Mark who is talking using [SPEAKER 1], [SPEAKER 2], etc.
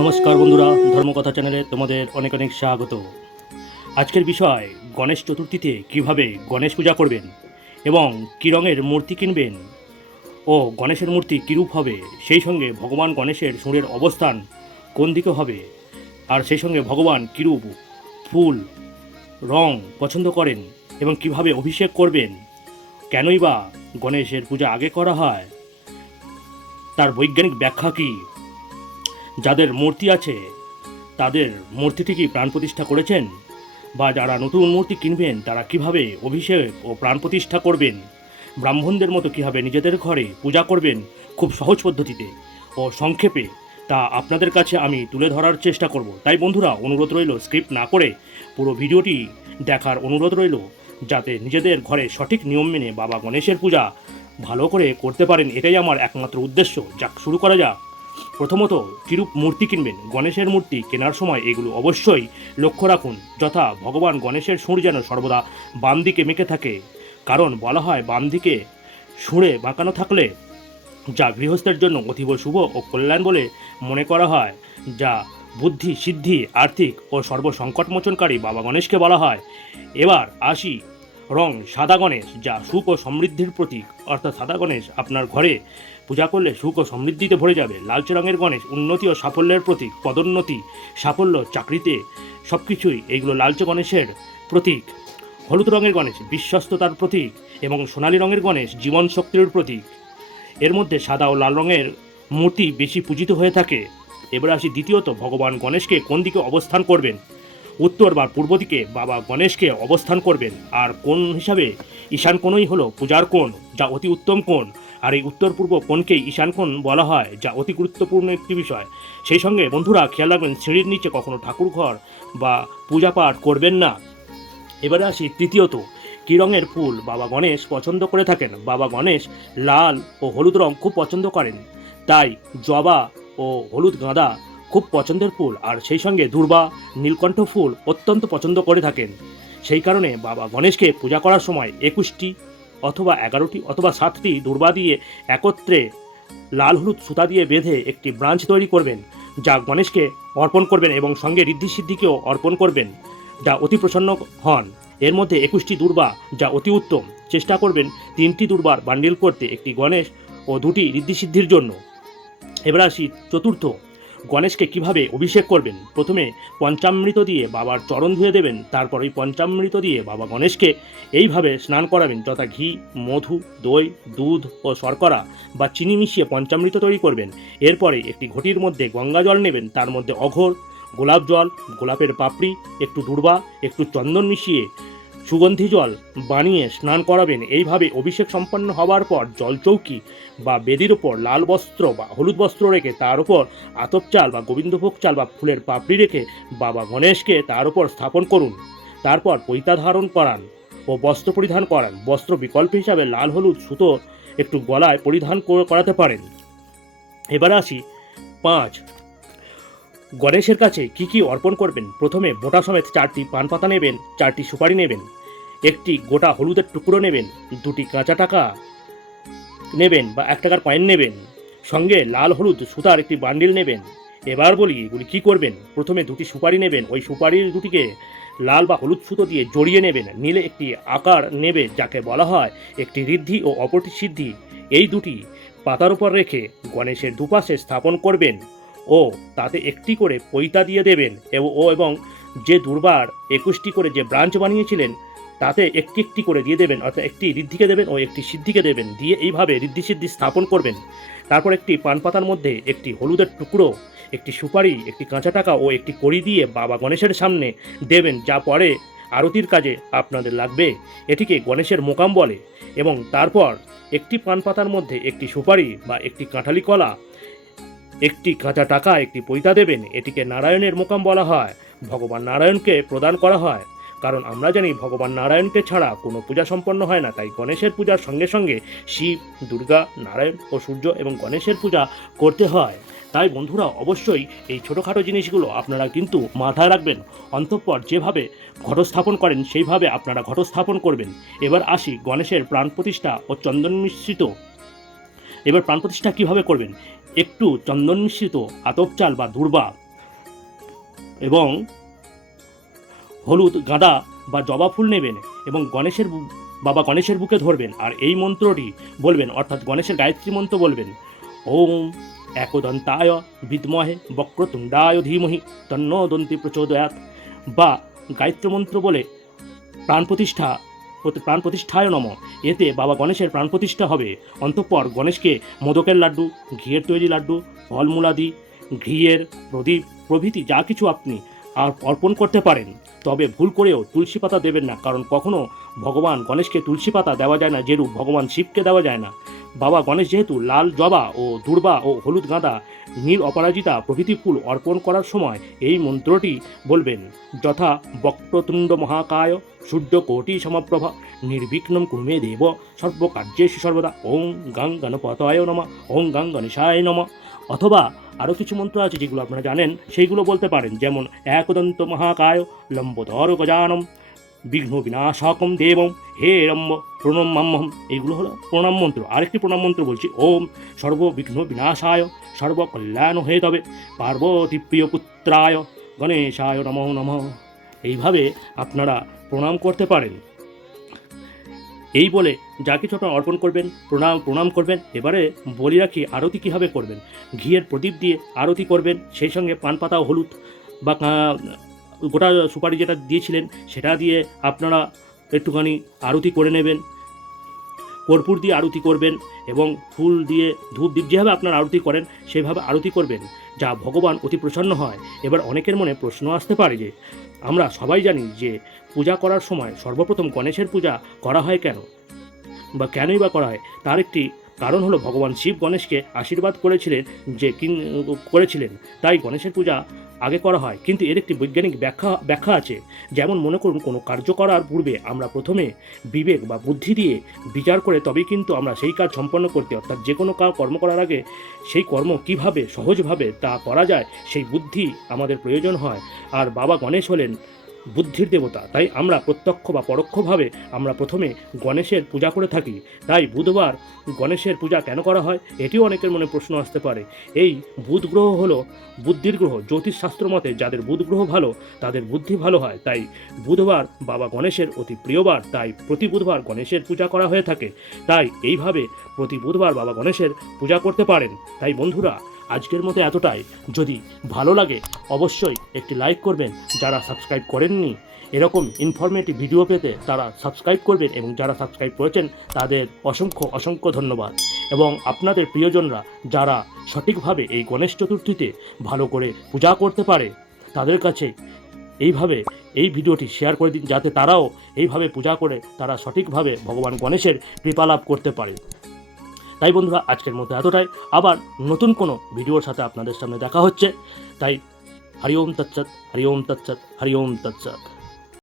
[SPEAKER 1] নমস্কার বন্ধুরা, ধর্মকথা চ্যানেলে তোমাদের অনেক অনেক স্বাগত। আজকের বিষয়, গণেশ চতুর্থীতে কীভাবে গণেশ পূজা করবেন এবং কী রঙের মূর্তি কিনবেন ও গণেশের মূর্তি কীরূপ হবে, সেই সঙ্গে ভগবান গণেশের সুরের অবস্থান কোন দিকে হবে আর সেই সঙ্গে ভগবান কীরূপ ফুল, রং পছন্দ করেন এবং কীভাবে অভিষেক করবেন, কেনই বা গণেশের পূজা আগে করা হয়, তার বৈজ্ঞানিক ব্যাখ্যা কী যাদের মূর্তি আছে, তাদের মূর্তিটি কি প্রাণ প্রতিষ্ঠা করেছেন? বা যারা নতুন মূর্তি কিনবেন, তারা কীভাবে অভিষেক ও প্রাণ প্রতিষ্ঠা করবেন? ব্রাহ্মণদের মতো কীভাবে নিজেদের ঘরে পূজা করবেন? খুব সহজ পদ্ধতিতে ও সংক্ষেপে তা আপনাদের কাছে আমি তুলে ধরার চেষ্টা করব। তাই বন্ধুরা, অনুরোধ রইল স্ক্রিপ্ট না করে পুরো ভিডিওটি দেখার অনুরোধ রইল, যাতে নিজেদের ঘরে সঠিক নিয়ম মেনে বাবা গণেশের পূজা ভালো করে করতে পারেন। এটাই আমার একমাত্র উদ্দেশ্য। যাক, শুরু করা যাক। প্রথমত, কিরূপ মূর্তি কিনবেন? গণেশের মূর্তি কেনার সময় এগুলো অবশ্যই লক্ষ্য রাখুন, যথা ভগবান গণেশের সুর যেন সর্বদা বাম দিকে মেকে থাকে। কারণ বলা হয়, বাম দিকে সুরে বাঁকানো থাকলে যা গৃহস্থের জন্য অতীব শুভ ও কল্যাণ বলে মনে করা হয়, যা বুদ্ধি, সিদ্ধি, আর্থিক ও সর্বসংকটমোচনকারী বাবা গণেশকে বলা হয়। এবার আসি রং সাদা গণেশ, যা সুখ ও সমৃদ্ধির প্রতীক। অর্থাৎ সাদা গণেশ আপনার ঘরে পূজা করলে সুখ ও সমৃদ্ধিতে ভরে যাবে। লালচে রঙের গণেশ, উন্নতি ও সাফল্যের প্রতীক, পদোন্নতি, সাফল্য, চাকরিতে সব কিছুই এইগুলো লালচে গণেশের প্রতীক। হলুদ রঙের গণেশ, বিশ্বস্ততার প্রতীক এবং সোনালী রঙের গণেশ জীবন শক্তির প্রতীক। এর মধ্যে সাদা ও লাল রঙের মূর্তি বেশি পূজিত হয়ে থাকে। এবার আসি দ্বিতীয়ত, ভগবান গণেশকে কোন দিকে অবস্থান করবেন? উত্তর বা পূর্ব দিকে বাবা গণেশকে অবস্থান করবেন। আর কোন হিসাবে? ঈশান কোণই হলো? পূজার কোণ, যা অতি উত্তম কোণ। আর এই উত্তর পূর্ব কোণকেই ঈশান কোণ বলা হয়, যা অতি গুরুত্বপূর্ণ একটি বিষয়। সেই সঙ্গে বন্ধুরা, খেয়াল রাখবেন, সিঁড়ির নিচে কখনো ঠাকুর ঘর বা পূজা পাঠ করবেন না। এবারে আসি তৃতীয়ত, কী রঙের ফুল? বাবা গণেশ পছন্দ করে থাকেন। বাবা গণেশ লাল ও হলুদ রং খুব পছন্দ করেন। তাই জবা ও হলুদ গাঁদা খুব পছন্দের ফুল। আর সেই সঙ্গে দুর্বা, নীলকণ্ঠ ফুল অত্যন্ত পছন্দ করে থাকেন। সেই কারণে বাবা গণেশকে পূজা করার সময় একুশটি অথবা এগারোটি অথবা সাতটি দুর্বা দিয়ে একত্রে লাল হলুদ সুতা দিয়ে বেঁধে একটি ব্রাঞ্চ তৈরি করবেন, যা গণেশকে অর্পণ করবেন এবং সঙ্গে ঋদ্ধি সিদ্ধিকেও অর্পণ করবেন, যা অতি প্রসন্ন হন। এর মধ্যে একুশটি দুর্বা, যা অতি উত্তম। চেষ্টা করবেন তিনটি দুর্বার বান্ডিল করতে একটি গণেশ ও দুটি ঋদ্ধিসিদ্ধির জন্য। এবার আসি চতুর্থ গণেশকে কীভাবে অভিষেক করবেন? প্রথমে পঞ্চামৃত দিয়ে বাবার চরণ ধুয়ে দেবেন, তারপর ওই পঞ্চামৃত দিয়ে বাবা গণেশকে এইভাবে স্নান করাবেন, যথা ঘি, মধু, দই, দুধ ও শর্করা বা চিনি মিশিয়ে পঞ্চামৃত তৈরি করবেন। এরপরে একটি ঘটির মধ্যে গঙ্গা জল নেবেন, তার মধ্যে অঘোর, গোলাপ জল, গোলাপের পাপড়ি, একটু দুর্বা, একটু চন্দন মিশিয়ে সুগন্ধি জল বানিয়ে স্নান করাবেন। এইভাবে অভিষেক সম্পন্ন হওয়ার পর জলচৌকি বা বেদির ওপর লাল বস্ত্র বা হলুদ বস্ত্র রেখে তার উপর আতপ চাল বা গোবিন্দভোগ চাল বা ফুলের পাপড়ি রেখে বাবা গণেশকে তার উপর স্থাপন করুন। তারপর পৈতা ধারণ করান ও বস্ত্র পরিধান করান। বস্ত্র বিকল্প হিসাবে লাল, হলুদ, সুতো একটু গলায় পরিধান করাতে পারেন। এবার আসি পাঁচ গণেশের কাছে কি কি অর্পণ করবেন? প্রথমে বোটা সমেত চারটি পান পাতা নেবেন, চারটি সুপারি নেবেন, একটি গোটা হলুদের টুকরো নেবেন, দুটি কাঁচা টাকা নেবেন বা এক টাকার কয়েন নেবেন, সঙ্গে লাল হলুদ সুতার একটি বান্ডিল নেবেন। এবার বলি, এগুলি কী করবেন? প্রথমে দুটি সুপারি নেবেন, ওই সুপারির দুটিকে লাল বা হলুদ সুতো দিয়ে জড়িয়ে নেবেন, নিলে একটি আকার নেবে যাকে বলা হয় একটি ঋদ্ধি ও অপরটি সিদ্ধি এই দুটি পাতার উপর রেখে গণেশের দুপাশে স্থাপন করবেন। ও তাতে একটি করে পৈতা দিয়ে দেবেন এবং ও এবং যে দুর্বার একুশটি করে যে ব্রাঞ্চ বানিয়েছিলেন, তাতে একটি একটি করে দিয়ে দেবেন, অর্থাৎ একটি ঋদ্ধিকে দেবেন ও একটি সিদ্ধিকে দেবেন, দিয়ে এইভাবে ঋদ্ধি সিদ্ধি স্থাপন করবেন। তারপর একটি পান পাতার মধ্যে একটি হলুদের টুকরো, একটি সুপারি, একটি কাঁচা টাকা ও একটি কড়ি দিয়ে বাবা গণেশের সামনে দেবেন, যা পরে আরতির কাজে আপনাদের লাগবে। এটিকে গণেশের মোকাম বলে এবং তারপর একটি পান পাতার মধ্যে একটি সুপারি বা একটি কাঁঠালি কলা একটি কাঁচা টাকা, একটি পৈতা দেবেন, এটিকে নারায়ণের মোকাম বলা হয়, ভগবান নারায়ণকে প্রদান করা হয়। কারণ আমরা জানি, ভগবান নারায়ণকে ছাড়া কোনো পূজা সম্পন্ন হয় না, তাই গণেশের পূজার সঙ্গে সঙ্গে শিব, দুর্গা, নারায়ণ ও সূর্য এবং গণেশের পূজা করতে হয়। তাই বন্ধুরা, অবশ্যই এই ছোটোখাটো জিনিসগুলো আপনারা কিন্তু মাথায় রাখবেন। অন্তঃপর যেভাবে ঘটস্থাপন করেন, সেইভাবে আপনারা ঘটস্থাপন করবেন। এবার আসি গণেশের প্রাণ প্রতিষ্ঠা ও চন্দন মিশ্রিত। এবার প্রাণ প্রতিষ্ঠা কীভাবে করবেন? একটু চন্দন মিশ্রিত আতপ চাল বা দুর্বা এবং হলুদ গাঁদা বা জবা ফুল নেবেন এবং গণেশের বাবা গণেশের বুকে ধরবেন। আর এই মন্ত্রটি বলবেন, অর্থাৎ গণেশের গায়ত্রী মন্ত্র বলবেন, ওম একদন্তায় বিদ্মহে বক্রতুণ্ডায় ধীমহি তন্ন প্রচোদয়াত বা গায়ত্রী মন্ত্র বলে প্রাণ প্রতিষ্ঠা প্রতি- প্রাণ প্রতিষ্ঠায় নম। এতে বাবা গণেশের প্রাণ প্রতিষ্ঠা হবে। অন্তঃপর গণেশকে মোদকের লাড্ডু, ঘিয়ের তৈরি লাড্ডু ফলমূলাদি ঘিয়ের প্রদীপ প্রভৃতি যা কিছু আপনি অর্পণ করতে পারেন। তবে ভুল করেও তুলসী পাতা দেবেন না, কারণ কখনো ভগবান গণেশকে তুলসী পাতা দেওয়া যায় না, যেরূপ ভগবান শিবকে দেওয়া যায় না। বাবা গণেশ যেহেতু লাল জবা ও দুর্বা ও হলুদ গাঁদা, নীল অপরাজিতা প্রভৃতি ফুল অর্পণ করার সময় এই মন্ত্রটি বলবেন, যথা বক্রতুণ্ড মহাকায় সূর্য কোটি সমপ্রভা, নির্বিঘ্নম কুর্মে দেব সর্বকার্যেষু সর্বদা। ওং গাং গণপতয় নম। ওং গাং গণেশায় নম। অথবা আরও কিছু মন্ত্র আছে যেগুলো আপনারা জানেন, সেইগুলো বলতে পারেন। যেমন, একদন্ত মহাকায় লম্বোদর গজানম, বিঘ্ন বিনাশকম দেবম, হে রম্ব প্রণম মাম্মহম। এইগুলো হলো প্রণাম মন্ত্র। আরেকটি প্রণাম মন্ত্র বলছি, ওম সর্ববিঘ্ন বিনাশায়, সর্বকল্যাণ হয়ে তবে, পার্বতী প্রিয় পুত্রায়, গণেশায় নমঃ নমঃ। এইভাবে আপনারা প্রণাম করতে পারেন। এই বলে যা কিছু আপনারা অর্পণ করবেন, প্রণাম প্রণাম করবেন, এবারে বলি রাখি, আরতি কীভাবে করবেন? ঘিয়ের প্রদীপ দিয়ে আরতি করবেন, সেই সঙ্গে পান পাতা হলুদ বা গোটা সুপারি যেটা দিয়েছিলেন, সেটা দিয়ে আপনারা একটুখানি আরতি করে নেবেন। কর্পূর দিয়ে আরতি করবেন এবং ফুল দিয়ে ধূপ দ্বীপ যেভাবে আপনারা আরতি করেন, সেভাবে আরতি করবেন, যা ভগবান অতি প্রসন্ন হয়। এবার অনেকের মনে প্রশ্ন আসতে পারে যে, আমরা সবাই জানি যে, পূজা করার সময় সর্বপ্রথম গণেশের পূজা করা হয় কেন? বা কেনই বা করা হয়, তার একটি কারণ হলো ভগবান শিব গণেশকে আশীর্বাদ করেছিলেন যে কিন, করেছিলেন। তাই গণেশের পূজা আগে করা হয়। কিন্তু এর একটি বৈজ্ঞানিক ব্যাখ্যা ব্যাখ্যা আছে। যেমন মনে করুন, কোনো কার্য করার পূর্বে আমরা প্রথমে বিবেক বা বুদ্ধি দিয়ে বিচার করে তবেই কিন্তু আমরা সেই কাজ সম্পন্ন করতে, অর্থাৎ যে কোনো কাজ, কর্ম করার আগে সেই কর্ম কীভাবে সহজভাবে তা করা যায়, সেই বুদ্ধি আমাদের প্রয়োজন হয়। আর বাবা গণেশ হলেন বুদ্ধির দেবতা। তাই আমরা প্রত্যক্ষ বা পরোক্ষভাবে আমরা প্রথমে গণেশের পূজা করে থাকি। তাই বুধবার গণেশের পূজা কেন করা হয়, এটিও অনেকের মনে প্রশ্ন আসতে পারে। এই বুধ গ্রহ হলো বুদ্ধির গ্রহ। জ্যোতিষশাস্ত্র মতে যাদের বুধ গ্রহ ভালো, তাদের বুদ্ধি ভালো হয়। তাই বুধবার বাবা গণেশের অতি প্রিয়বার তাই প্রতি বুধবার গণেশের পূজা করা হয়ে থাকে। তাই এইভাবে প্রতি বুধবার বাবা গণেশের পূজা করতে পারেন। তাই বন্ধুরা আজকের মতো এতটাই। যদি ভালো লাগে, অবশ্যই একটি লাইক করবেন, যারা সাবস্ক্রাইব করেননি। এরকম ইনফরমেটিভ ভিডিও পেতে তারা সাবস্ক্রাইব করবেন এবং যারা সাবস্ক্রাইব করেছেন, তাদের অসংখ্য অসংখ্য ধন্যবাদ। এবং আপনাদের প্রিয়জনরা যারা সঠিকভাবে এই গণেশ চতুর্থীতে ভালো করে পূজা করতে পারে, তাদের কাছে এইভাবে এই ভিডিওটি শেয়ার করে দিন, যাতে তারাও এইভাবে পূজা করে তারা সঠিকভাবে ভগবান গণেশের কৃপা লাভ করতে পারে। তাই বন্ধুরা, আজকের মধ্যে এতটাই। আবার নতুন কোনো ভিডিওর সাথে আপনাদের সামনে দেখা হচ্ছে। তাই হরি ওম তৎসৎ, হরি ওম তৎসৎ, হরি ওম তৎসৎ।